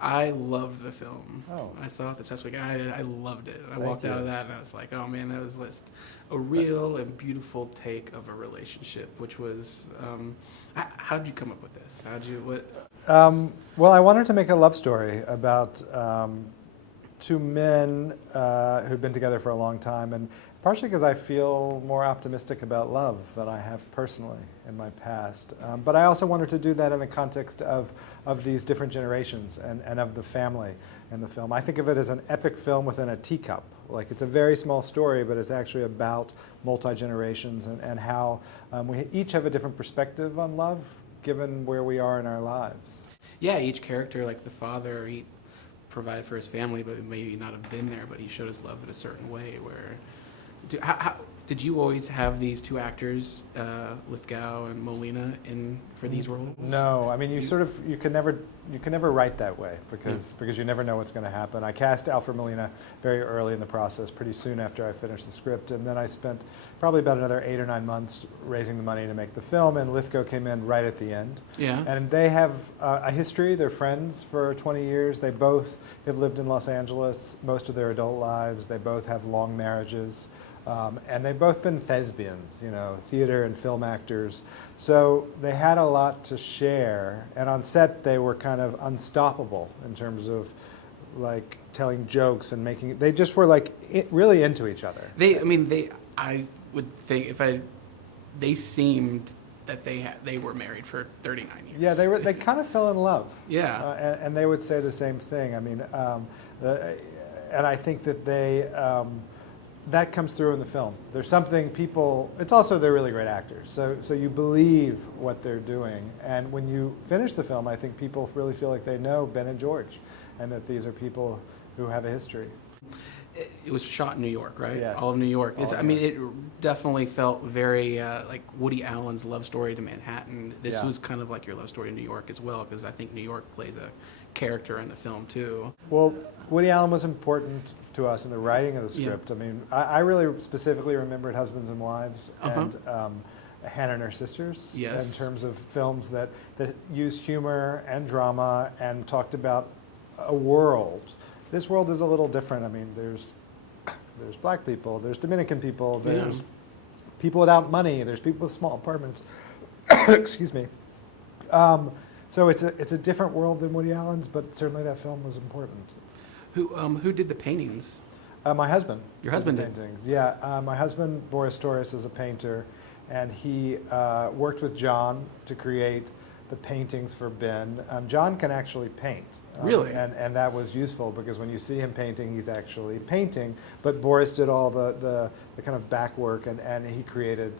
I loved the film. Oh, I saw it this past week. I loved it. I thank walked out you. of that and I was like, oh man, that was just a real and beautiful take of a relationship, which was, how did you come up with this? Well, I wanted to make a love story about two men who'd been together for a long time, and partially because I feel more optimistic about love than I have personally in my past. But I also wanted to do that in the context of these different generations and of the family in the film. I think of it as an epic film within a teacup. Like, it's a very small story, but it's actually about multi-generations and how we each have a different perspective on love given where we are in our lives. Yeah, each character, like the father, he provided for his family, but maybe not have been there, but he showed his love in a certain way. Did you always have these two actors, Lithgow and Molina, for these roles? No, I mean you can never write that way because you never know what's going to happen. I cast Alfred Molina very early in the process, pretty soon after I finished the script, and then I spent probably about another 8 or 9 months raising the money to make the film, and Lithgow came in right at the end. Yeah. And they have a history. They're friends for 20 years. They both have lived in Los Angeles most of their adult lives. They both have long marriages. And they've both been thespians, theater and film actors. So they had a lot to share. And on set, they were kind of unstoppable in terms of like telling jokes and they just were like really into each other. I would think they seemed that they were married for 39 years. Yeah, they kind of fell in love. Yeah. And they would say the same thing. I mean, and I think that that comes through in the film. There's something it's also they're really great actors. So you believe what they're doing. And when you finish the film, I think people really feel like they know Ben and George and that these are people who have a history. It was shot in New York, right? Yes. All of New York. It It definitely felt very like Woody Allen's love story to Manhattan. This was kind of like your love story to New York as well, because I think New York plays a character in the film too. Well, Woody Allen was important to us in the writing of the script. Yeah. I mean, I really specifically remembered Husbands and Wives and Hannah and Her Sisters in terms of films that used humor and drama and talked about a world. This world is a little different. I mean, there's black people, there's Dominican people, there's people without money, there's people with small apartments. Excuse me. So it's a different world than Woody Allen's, but certainly that film was important. Who did the paintings? My husband. Your husband did did? paintings. Yeah, my husband Boris Torres is a painter, and he worked with John to create the paintings for Ben. John can actually paint. Really? And that was useful because when you see him painting, he's actually painting. But Boris did all the kind of back work, and he created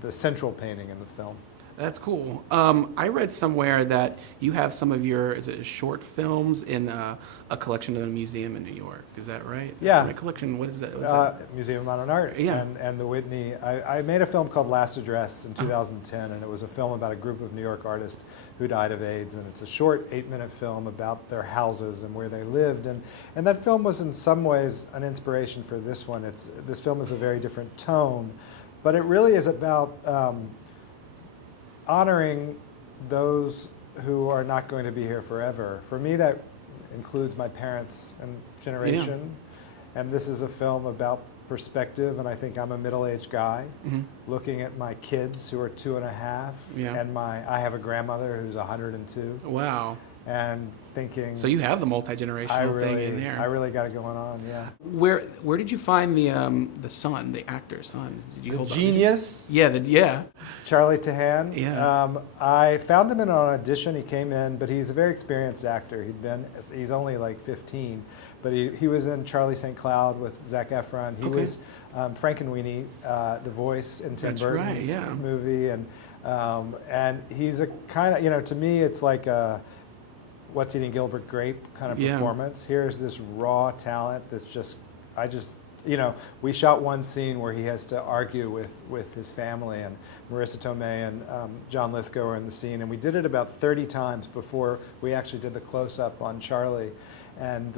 the central painting in the film. That's cool. I read somewhere that you have some of your short films in a collection in a museum in New York. Is that right? Yeah. A collection. What is that? What's that? Museum of Modern Art. Yeah. And the Whitney. I made a film called Last Address in 2010, and it was a film about a group of New York artists who died of AIDS, and it's a short 8-minute film about their houses and where they lived. And that film was in some ways an inspiration for this one. This film is a very different tone, but it really is about honoring those who are not going to be here forever. For me, that includes my parents and generation. Yeah. And this is a film about perspective, and I think I'm a middle-aged guy looking at my kids who are 2.5, and I have a grandmother who's 102. Wow. And thinking. So you have the multi-generational thing in there. I really got it going on, yeah. Where did you find the son, the actor's son? Did you the hold genius? Yeah. Charlie Theron. Yeah. I found him in an audition. He came in, but he's a very experienced actor. He's only like 15, but he was in Charlie St. Cloud with Zac Efron. He was Frankenweenie, the voice in Tim Burton's movie, and he's a kind of, to me, it's like a What's Eating Gilbert Grape kind of performance. Here's this raw talent that's we shot one scene where he has to argue with his family, and Marissa Tomei and John Lithgow are in the scene, and we did it about 30 times before we actually did the close-up on Charlie. And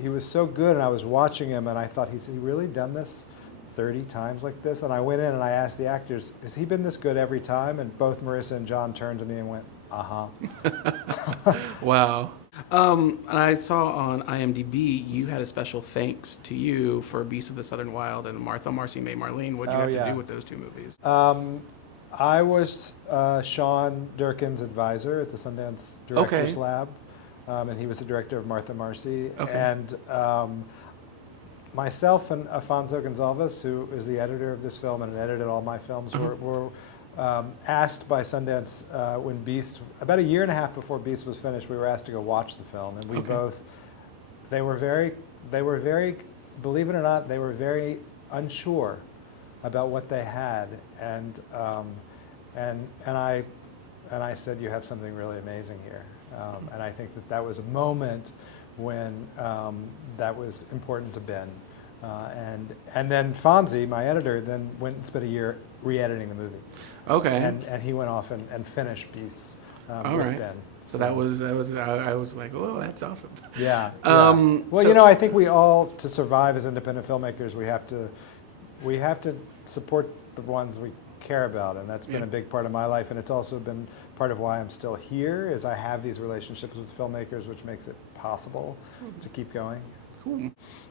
he was so good, and I was watching him, and I thought, has he really done this 30 times like this? And I went in and I asked the actors, has he been this good every time? And both Marissa and John turned to me and went, Wow. And I saw on IMDb you had a special thanks to you for Beasts of the Southern Wild and Martha, Marcy May, Marlene. What did you have to do with those two movies? I was Sean Durkin's advisor at the Sundance Directors Lab, and he was the director of Martha, Marcy. Okay. And myself and Afonso Gonzalez, who is the editor of this film and edited all my films, were asked by Sundance when Beast, about a year and a half before Beast was finished, we were asked to go watch the film, and we both, they were very, believe it or not, they were very unsure about what they had, and I said, you have something really amazing here, and I think that was a moment when that was important to Ben. And then Fonzie, my editor, then went and spent a year re-editing the movie. Okay. And he went off and finished Beasts with Ben. So that was I was like, oh, that's awesome. Yeah. Well, so, I think we all, to survive as independent filmmakers, we have to support the ones we care about, and that's been a big part of my life, and it's also been part of why I'm still here, is I have these relationships with filmmakers, which makes it possible to keep going. Cool.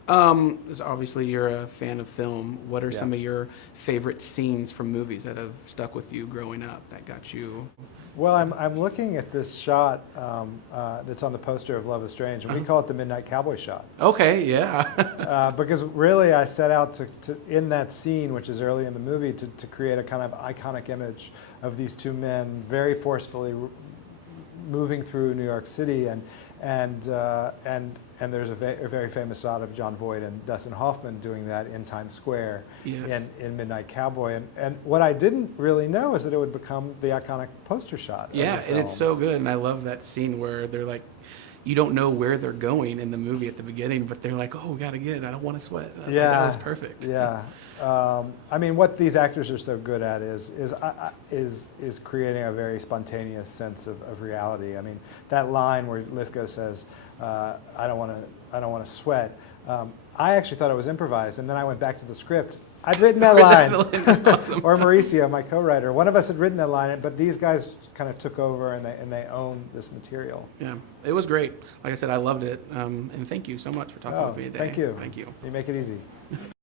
Obviously, you're a fan of film. What are some of your favorite scenes from movies that have stuck with you growing up that got you? Well, I'm looking at this shot that's on the poster of Love is Strange, and we call it the Midnight Cowboy shot. Okay, yeah. Because really, I set out to in that scene, which is early in the movie, to create a kind of iconic image of these two men very forcefully moving through New York City, and there's a very famous shot of Jon Voight and Dustin Hoffman doing that in Times Square in Midnight Cowboy. And what I didn't really know is that it would become the iconic poster shot. Yeah, and it's so good. And I love that scene where they're like, you don't know where they're going in the movie at the beginning, but they're like, oh, we got to get it. I don't want to sweat. And I was like, that was perfect. Yeah. I mean, what these actors are so good at is creating a very spontaneous sense of reality. I mean, that line where Lithgow says, I don't want to sweat. I actually thought it was improvised, and then I went back to the script. I'd written that line, Awesome. or Mauricio, my co-writer. One of us had written that line, but these guys kind of took over, and they own this material. Yeah, it was great. Like I said, I loved it, and thank you so much for talking with me today. Thank you. Thank you. You make it easy.